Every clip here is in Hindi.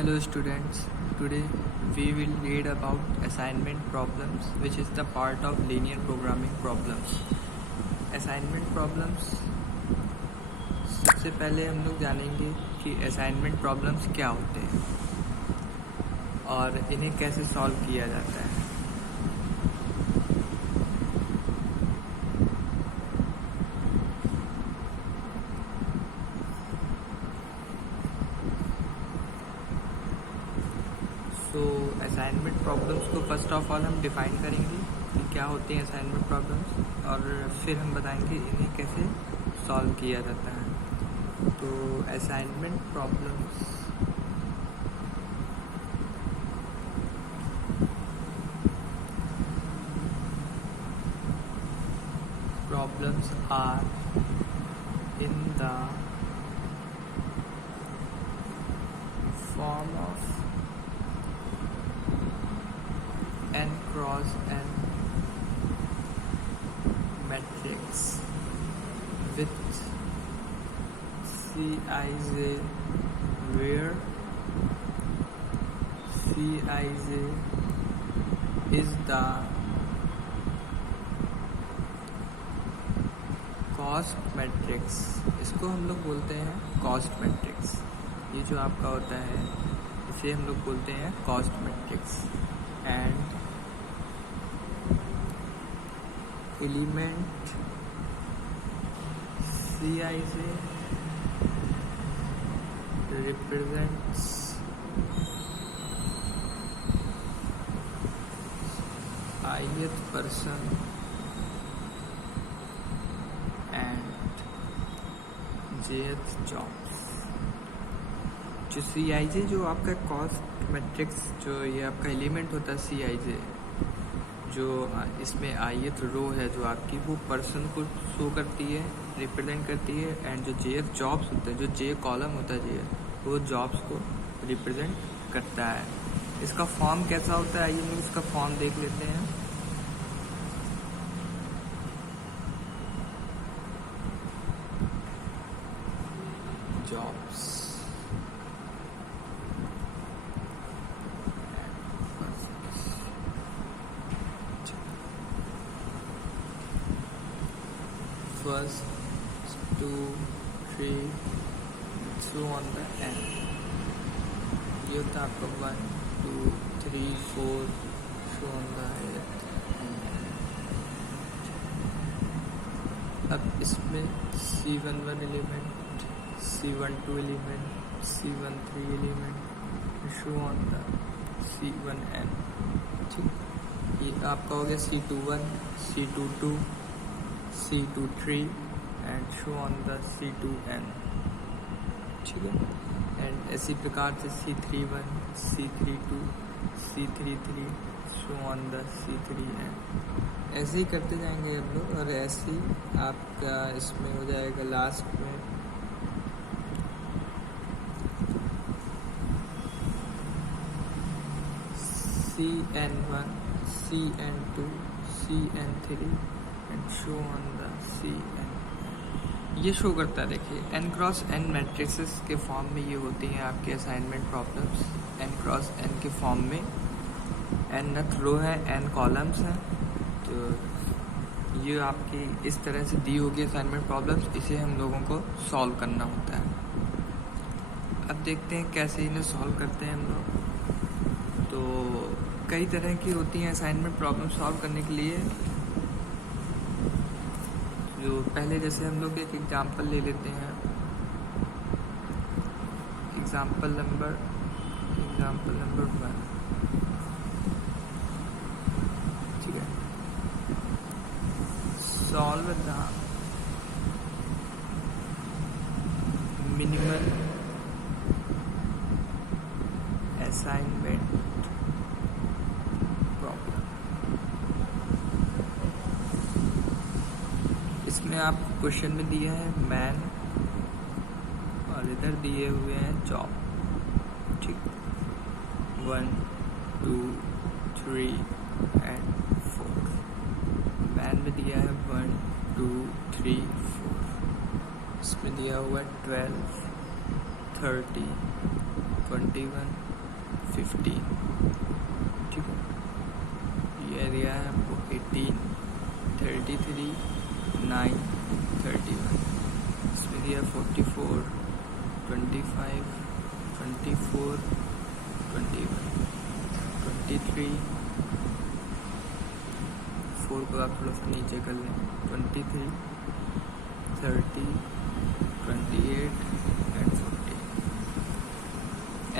Hello students, today we will read about assignment problems which is the part of linear programming problems. Assignment problems सबसे पहले हम लोग जानेंगे कि assignment problems क्या होते हैं और इन्हें कैसे सॉल्व किया जाता है. तो असाइनमेंट प्रॉब्लम्स को फर्स्ट ऑफ ऑल हम डिफाइन करेंगे कि क्या होती हैं असाइनमेंट प्रॉब्लम्स और फिर हम बताएंगे इन्हें कैसे सॉल्व किया जाता है. तो assignment problems are in the form of n cross n matrix with Cij where Cij is the cost matrix. इसको हम लोग बोलते हैं cost matrix. ये जो आपका होता है इसे हम लोग बोलते हैं cost matrix. And element Cij represents ith person and jth jobs. जो Cij जो आपका कॉस्ट मैट्रिक्स जो ये आपका एलिमेंट होता है Cij जो इसमें ith रो है जो आपकी वो पर्सन को शो करती है, रिप्रेजेंट करती है. एंड जो jth जॉब्स होते हैं जो j कॉलम होता है jth वो जॉब्स को रिप्रेजेंट करता है. इसका फॉर्म कैसा होता है आइए हम इसका फॉर्म देख लेते हैं. Jobs first 2 3 so on the end. ये होता है आपका 1 2 3 4 so on the end. अब इसमें C11 element, C12 element, C13 element so on the C1n. ठीक, ये आपका हो गया C21 C22 C23 and so on the C2n. ठीक है. एंड इसी प्रकार से C31 C32 C33 so on the C3n. ऐसे ही करते जाएंगे हम लोग और ऐसे ही आपका इसमें हो जाएगा लास्ट में CN1 CN2 CN3 and show on the CN. ये शो करता है देखिए n क्रॉस n मैट्रिसेस के फॉर्म में ये होती हैं आपके assignment problems. n cross n के फॉर्म में nth रो है n कॉलम्स हैं. तो ये आपकी इस तरह से दी होगी असाइनमेंट प्रॉब्लम्स. इसे हम लोगों को सॉल्व करना होता है. अब देखते हैं कैसे इन्हें सॉल्व करते हैं हम लोग. तो कई तरह की होती हैं असाइनमेंट प्रॉब्लम सॉल्व करने के लिए. जो पहले जैसे हम लोग एक एग्जांपल ले लेते हैं. Example number 1. ठीक है. Solve the minimal assignment problem. इसमें आप क्वेश्चन में दिया है मैन और इधर दिए हुए हैं जॉब. ठीक, 1 2 3 एंड 4. मैन में दिया है 1 2 3 4. इसमें दिया हुआ है 12 30 21 15, ठीक है। ये दिया है आपको 18, 33, 9, 31, इसमें दिया 44, 25, 24, 21, 23, 4 को आप थोड़ा सा नीचे कर लें, 23, 30, 28 एंड 40।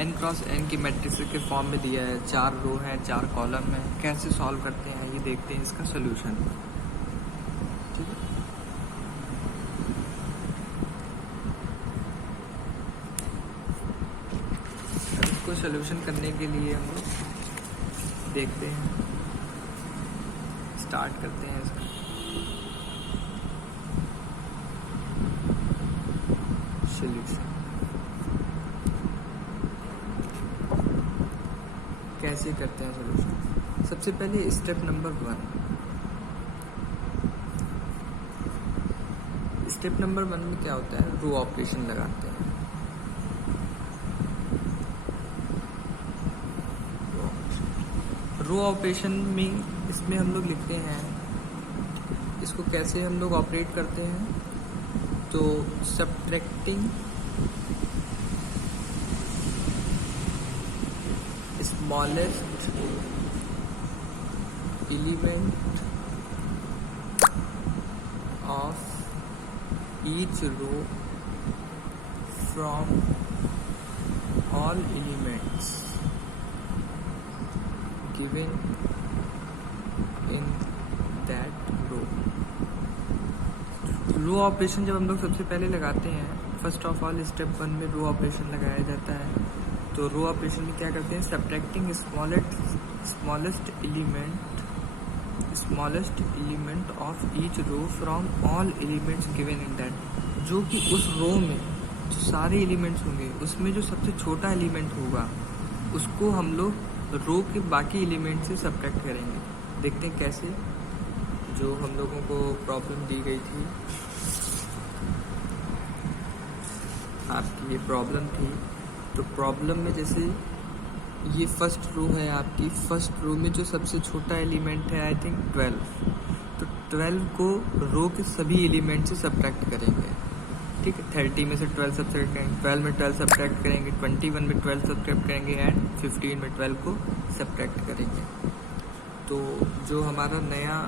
n क्रॉस n की मैट्रिक्स के फॉर्म में दिया है, 4 रो हैं, 4 कॉलम हैं। कैसे सॉल्व करते हैं ये देखते हैं, इसका सोल्यूशन, ठीक है। इसको सोल्यूशन करने के लिए हम लोग देखते हैं, स्टार्ट करते हैं इसका। सोल्यूशन कैसे करते हैं सोल्यूशन? सबसे पहले स्टेप नंबर 1, स्टेप नंबर 1 में क्या होता है, रो ऑपरेशन लगाते हैं। रो ऑपरेशन में इसमें हम लोग लिखते हैं, इसको कैसे हम लोग ऑपरेट करते हैं, तो subtracting smallest element of each row from all elements given in that row. Row operation जब हम लोग सबसे पहले लगाते हैं, फर्स्ट ऑफ ऑल स्टेप 1 में रो ऑपरेशन लगाया जाता है। तो रो ऑपरेशन में क्या करते हैं, subtracting smallest element of each row from all elements given in that. जो कि उस रो में जो सारे एलिमेंट्स होंगे उसमें जो सबसे छोटा एलिमेंट होगा उसको हम लोग रो के बाकी एलिमेंट से सब्ट्रैक्ट करेंगे। देखते हैं कैसे। जो हम लोगों को प्रॉब्लम दी गई थी, आपकी ये प्रॉब्लम थी, तो प्रॉब्लम में जैसे ये फर्स्ट रो है आपकी, फर्स्ट रो में जो सबसे छोटा एलिमेंट है आई थिंक 12, तो 12 को रो के सभी एलिमेंट से सब्ट्रैक्ट करेंगे, ठीक है। 30 में से 12 सब्ट्रैक्ट करेंगे, 12 में 12 सब्ट्रैक्ट करेंगे, 21 में 12 सब्ट्रैक्ट करेंगे एंड 15 में 12 को सब्ट्रैक्ट करेंगे। तो जो हमारा नया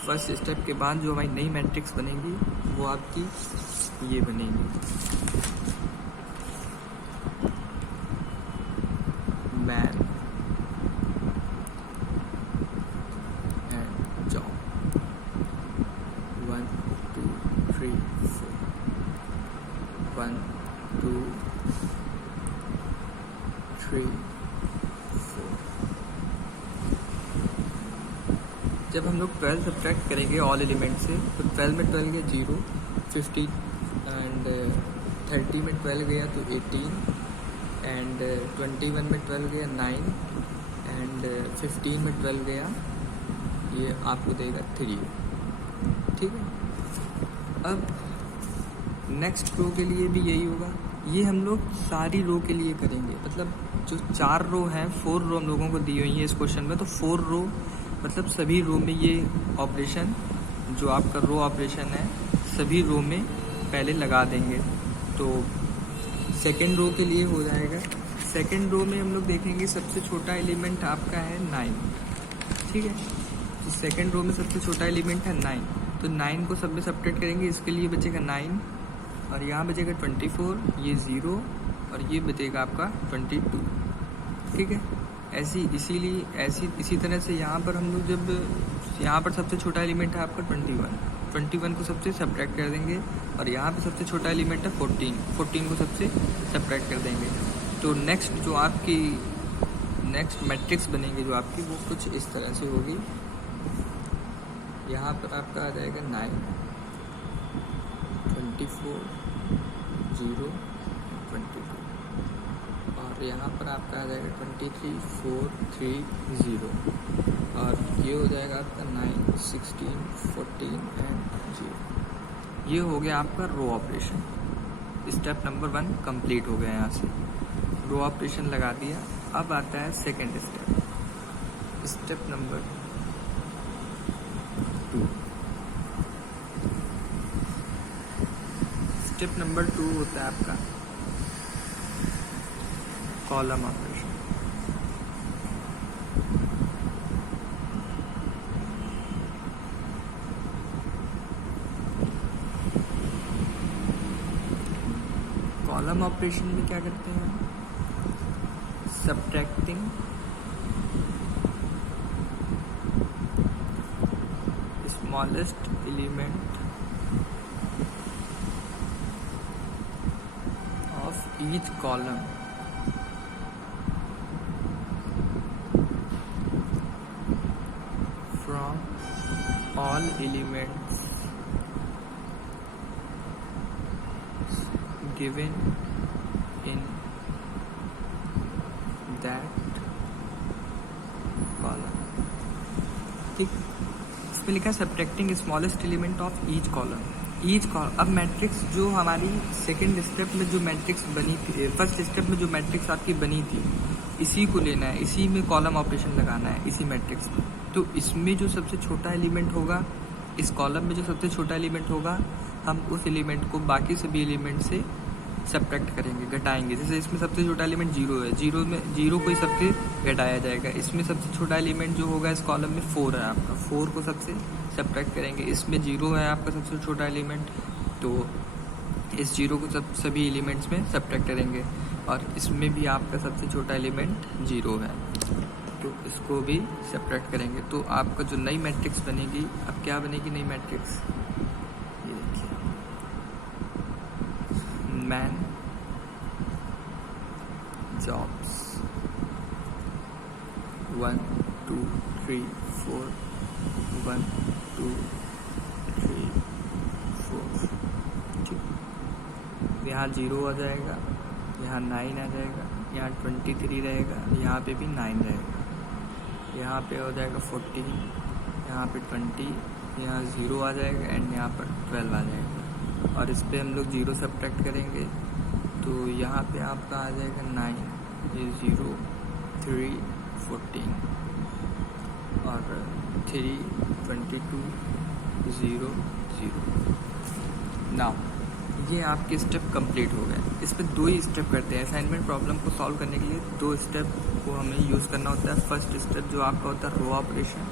फर्स्ट स्टेप के बाद जो हमारी नई मैट्रिक्स बनेगी वो आपकी ये बनेगी, मैन एंड जॉब 1 2 3 4 1 2 3 4। जब हम लोग 12 सब्ट्रैक्ट करेंगे ऑल एलिमेंट से, तो 12 में 12 गया 0, 15 एंड 30 में 12 गया तो 18 एंड 21 में 12 गया 9 एंड 15 में 12 गया, ये आपको देगा 3, ठीक है। अब नेक्स्ट रो के लिए भी यही होगा, ये हम लोग सारी रो के लिए करेंगे। मतलब जो 4 रो हैं, 4 रो हम लोगों को दी हुई है इस क्वेश्चन में, तो 4 रो मतलब सभी रो में ये ऑपरेशन जो आपका रो ऑपरेशन है सभी रो में पहले लगा देंगे। तो सेकेंड रो के लिए हो जाएगा, सेकेंड रो में हम लोग देखेंगे सबसे छोटा एलिमेंट आपका है 9, ठीक है। तो सेकेंड रो में सबसे छोटा एलिमेंट है 9, तो 9 को सब में सब्ट्रैक्ट करेंगे, इसके लिए बचेगा 9 और यहाँ बचेगा 24, ये 0 और ये बचेगा आपका 22, ठीक है। इसी तरह से यहाँ पर हम लोग जब यहाँ पर सबसे छोटा एलिमेंट है आपका 21 को सबसे सब्ट्रैक्ट कर देंगे और यहाँ पे सबसे छोटा एलिमेंट है 14 को सबसे सब्ट्रैक्ट कर देंगे। तो नेक्स्ट जो आपकी नेक्स्ट मैट्रिक्स बनेगी जो आपकी, वो कुछ इस तरह से होगी। यहाँ पर आपका आ जाएगा 9 24 0 22 और यहाँ पर आपका आ जाएगा 23 4 3 0 और ये हो जाएगा आपका 9 16 14 एंड 0। ये हो गया आपका row operation. Step number 1 complete हो गया। यहाँ से रो ऑपरेशन लगा दिया, अब आता है second step, step number 2। Step number 2 होता है आपका कॉलम ऑपरेशन। कॉलम ऑपरेशन में क्या करते हैं, subtracting smallest element of each column from all elements given in that column। ठीक, इसमें लिखा है subtracting smallest element of each column. Each column, अब मैट्रिक्स जो हमारी सेकेंड स्टेप में जो मैट्रिक्स बनी थी, फर्स्ट स्टेप में जो मैट्रिक्स आपकी बनी थी, इसी को लेना है, इसी में कॉलम ऑपरेशन लगाना है, इसी मैट्रिक्स में। तो इसमें जो सबसे छोटा एलिमेंट होगा, इस कॉलम में जो सबसे छोटा एलिमेंट होगा, हम उस एलिमेंट को बाकी सभी एलिमेंट से सब्ट्रैक्ट करेंगे, घटाएंगे। जैसे इसमें सबसे छोटा एलिमेंट 0 है, 0 में 0 को ही सबसे घटाया जाएगा। इसमें सबसे छोटा एलिमेंट जो होगा इस कॉलम में 4 है आपका, 4 को सबसे सब्ट्रैक्ट करेंगे। इसमें 0 है आपका सबसे छोटा एलिमेंट, तो इस 0 को सभी एलिमेंट्स में सब्ट्रैक्ट करेंगे। और इसमें भी आपका सबसे छोटा एलिमेंट 0 है, तो इसको भी सब्ट्रैक्ट करेंगे। तो आपका जो नई मैट्रिक्स बनेगी, अब क्या बनेगी नई मैट्रिक्स, ये देखिए, मैन जॉब्स 1 2 3 4 1 2 3 4। यहाँ 0 आ जाएगा, यहाँ 9 आ जाएगा, यहाँ 23 रहेगा, यहाँ पे भी 9 रहेगा, यहाँ पे हो जाएगा 14, यहाँ पे 20, यहाँ 0 आ जाएगा एंड यहाँ पर 12 आ जाएगा। और इस पे हम लोग 0 सब्ट्रैक्ट करेंगे, तो यहाँ पे आपका आ जाएगा 9, ये 0 3 14 और 3 22 0 0। नाउ ये आपके स्टेप कंप्लीट हो गए। इस पर 2 ही स्टेप करते हैं। असाइनमेंट प्रॉब्लम को सॉल्व करने के लिए 2 स्टेप को हमें यूज़ करना होता है। फर्स्ट स्टेप जो आपका होता है row operation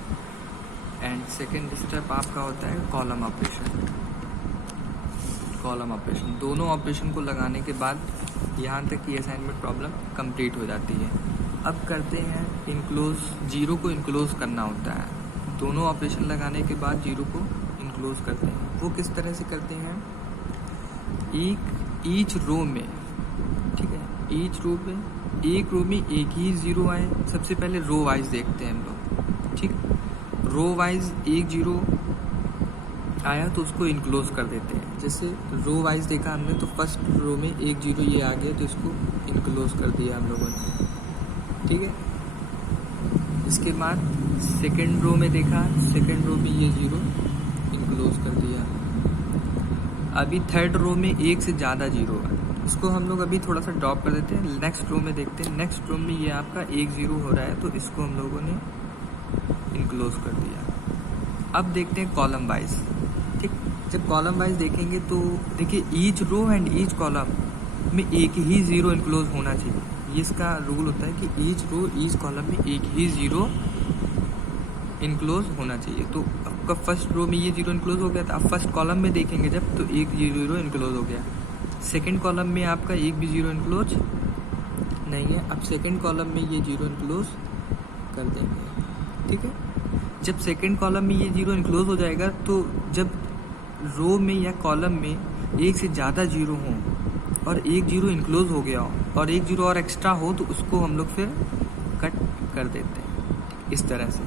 and second step आपका होता है कॉलम ऑपरेशन। कॉलम ऑपरेशन, दोनों ऑपरेशन को लगाने के बाद यहाँ तक की असाइनमेंट प्रॉब्लम कंप्लीट हो जाती है। अब करते हैं इनक्लोज, 0 को इनक्लोज करना होता है। दोनों ऑपरेशन लगाने के बाद 0 को इनक्लोज करते हैं। वो किस तरह से करते हैं, ईच रो में, ठीक है, ईच रो में, एक रो में एक ही 0 आए। सबसे पहले रो वाइज देखते हैं हम लोग, ठीक। रो वाइज एक 0 आया तो उसको इनक्लोज कर देते हैं। जैसे रो वाइज देखा हमने तो फर्स्ट रो में एक 0 ये आ गया तो इसको इनक्लोज कर दिया हम लोगों ने, ठीक है। इसके बाद सेकंड रो में देखा, सेकंड रो में ये 0 इनक्लोज कर दिया। अभी थर्ड रो में एक से ज़्यादा 0 है, इसको हम लोग अभी थोड़ा सा ड्रॉप कर देते हैं। नेक्स्ट रो में देखते हैं, नेक्स्ट रो में ये आपका एक 0 हो रहा है तो इसको हम लोगों ने इनक्लोज कर दिया। अब देखते हैं कॉलम वाइज, ठीक। जब कॉलम वाइज देखेंगे तो देखिए each row and each column में एक ही 0 इनक्लोज होना चाहिए। ये इसका रूल होता है कि ईच रो ईच कॉलम में एक ही 0 इनक्लोज होना चाहिए। तो आपका फर्स्ट रो में ये 0 इनक्लोज हो गया था। अब फर्स्ट कॉलम में देखेंगे जब तो एक 0 इनक्लोज हो गया। सेकंड कॉलम में आपका एक भी 0 इनक्लोज नहीं है। अब सेकंड कॉलम में ये 0 इनक्लोज कर देंगे, ठीक है। जब सेकंड कॉलम में ये 0 इनक्लोज हो जाएगा तो जब रो में या कॉलम में एक से ज़्यादा 0 हों और एक 0 इनक्लोज हो गया हो और एक 0 और एक्स्ट्रा हो तो उसको हम लोग फिर कट कर देते हैं इस तरह से।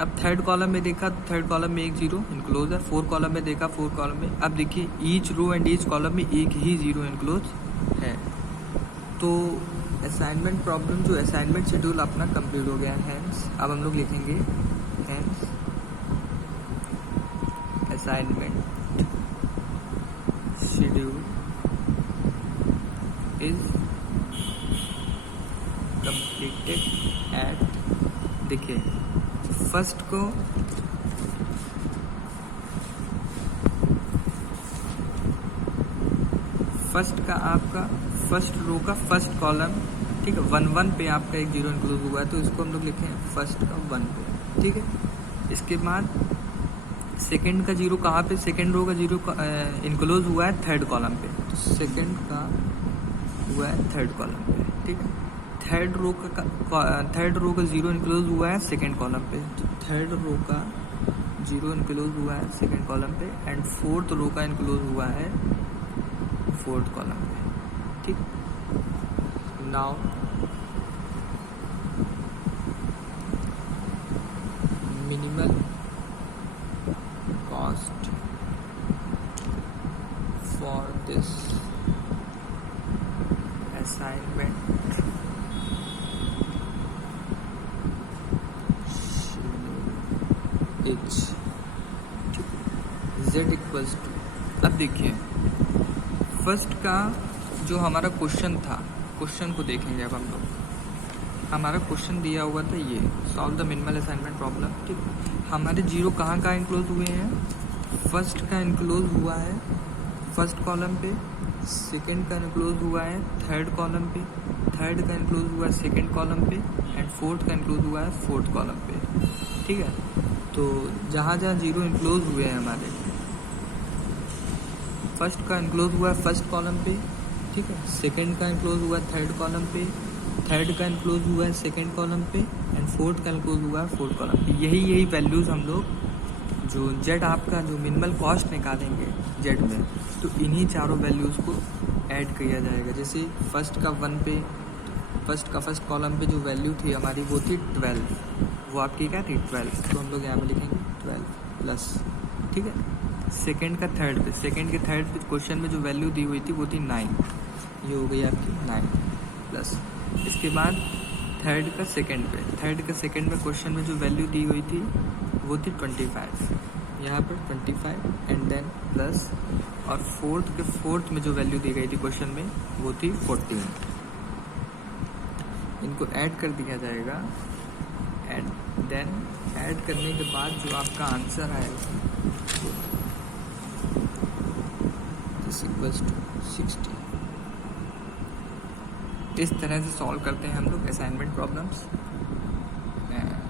अब थर्ड कॉलम में देखा तो थर्ड कॉलम में एक 0 इनक्लोज है। फोर्थ कॉलम में देखा, फोर्थ कॉलम में, अब देखिए each row and each column में एक ही 0 इनक्लोज है। तो असाइनमेंट प्रॉब्लम जो असाइनमेंट शेड्यूल अपना कंप्लीट हो गया है। हैंस अब हम लोग लिखेंगे hence assignment schedule is completed at, देखिए फर्स्ट का आपका फर्स्ट रो का फर्स्ट कॉलम, ठीक है, 1 पे आपका एक जीरो इंक्लूड हुआ है, तो इसको हम लोग लिखें फर्स्ट का 1 पे, ठीक है। इसके बाद सेकंड का जीरो कहाँ पे, सेकंड रो का जीरो इंक्लूड हुआ है थर्ड कॉलम पे, तो सेकंड का हुआ है थर्ड कॉलम पे, ठीक है। थर्ड रो का जीरो इंक्लूड हुआ है सेकंड कॉलम पे, तो थर्ड रो का जीरो इंक्लूड हुआ है सेकंड कॉलम पे, एंड फोर्थ रो का इंक्लूड हुआ है फोर्थ कॉलम पे, ठीक। Now minimal cost for this assignment is z equals to, अब देखिए फर्स्ट का जो हमारा क्वेश्चन था, क्वेश्चन को देखेंगे अब हम लोग। हमारा क्वेश्चन दिया हुआ था ये, solve the minimal assignment problem, ठीक। हमारे जीरो कहाँ इंक्लोज हुए हैं, फर्स्ट का इंक्लोज हुआ है फर्स्ट कॉलम पे, सेकंड का इंक्लोज हुआ है थर्ड कॉलम पे, थर्ड का इंक्लोज हुआ है सेकंड कॉलम पे, एंड फोर्थ का इंक्लोज हुआ है फोर्थ कॉलम पे, ठीक है। तो जहाँ जहाँ जीरो इंक्लोज हुए हैं हमारे, फर्स्ट का इंक्लोज हुआ है फर्स्ट कॉलम पे, ठीक है, सेकंड का इंक्लोज हुआ है थर्ड कॉलम पे, थर्ड का इंक्लोज हुआ है सेकंड कॉलम पे, एंड फोर्थ का इंक्लोज हुआ है फोर्थ कॉलम पे। यही वैल्यूज़ हम लोग जो जेड आपका जो मिनिमल कॉस्ट निकालेंगे जेड में, तो इन्हीं चारों वैल्यूज़ को ऐड किया जाएगा। जैसे फर्स्ट का 1 पे, फर्स्ट कॉलम पे जो वैल्यू थी हमारी वो थी 12, वो आपकी क्या थी 12, तो हम लोग यहाँ पे लिखेंगे 12 प्लस, ठीक है। सेकंड के थर्ड पे क्वेश्चन में जो वैल्यू दी हुई थी वो थी 9, ये हो गई आपकी 9 प्लस। इसके बाद थर्ड का सेकंड में क्वेश्चन में जो वैल्यू दी हुई थी वो थी 25, यहाँ पर 25 एंड देन प्लस, और फोर्थ में जो वैल्यू दी गई थी क्वेश्चन में वो थी 14। इनको ऐड कर दिया जाएगा, एंड देन ऐड करने के बाद जो आपका आंसर आएगा इक्वल्स टू 60। इस तरह से सॉल्व करते हैं हम लोग असाइनमेंट प्रॉब्लम्स।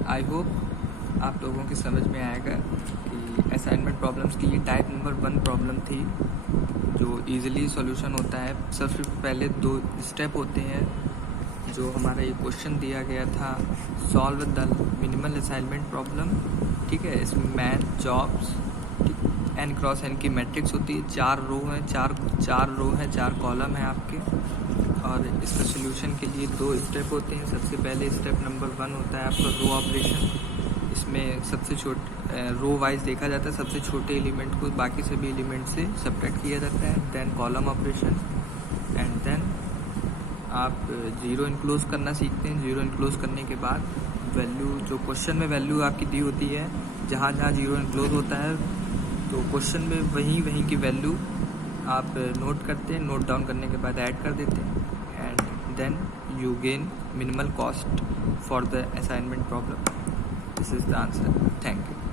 आई होप आप लोगों की समझ में आएगा कि असाइनमेंट प्रॉब्लम्स की ये टाइप नंबर 1 प्रॉब्लम थी जो इजीली सॉल्यूशन होता है। सबसे पहले 2 स्टेप होते हैं। जो हमारा ये क्वेश्चन दिया गया था, solve the minimal assignment problem, ठीक है। इसमें math, jobs, n cross n की मैट्रिक्स होती है, 4 रो है, 4 कॉलम है आपके, और इसका सोल्यूशन के लिए 2 स्टेप होते हैं। सबसे पहले स्टेप नंबर 1 होता है आपका रो ऑपरेशन। इसमें सबसे छोटे रो वाइज देखा जाता है, सबसे छोटे एलिमेंट को बाकी सभी एलिमेंट से सब्ट्रैक्ट किया जाता है। Then column operation, and then आप जीरो इनक्लोज करना सीखते हैं। जीरो इनक्लोज करने के बाद वैल्यू, जो क्वेश्चन में वैल्यू आपकी दी होती है, जहाँ जहाँ जीरो इनक्लोज होता है तो क्वेश्चन में वहीं की वैल्यू आप नोट करते हैं। नोट डाउन करने के बाद ऐड कर देते हैं, and then you gain minimal cost for the assignment problem. This is the answer. Thank you.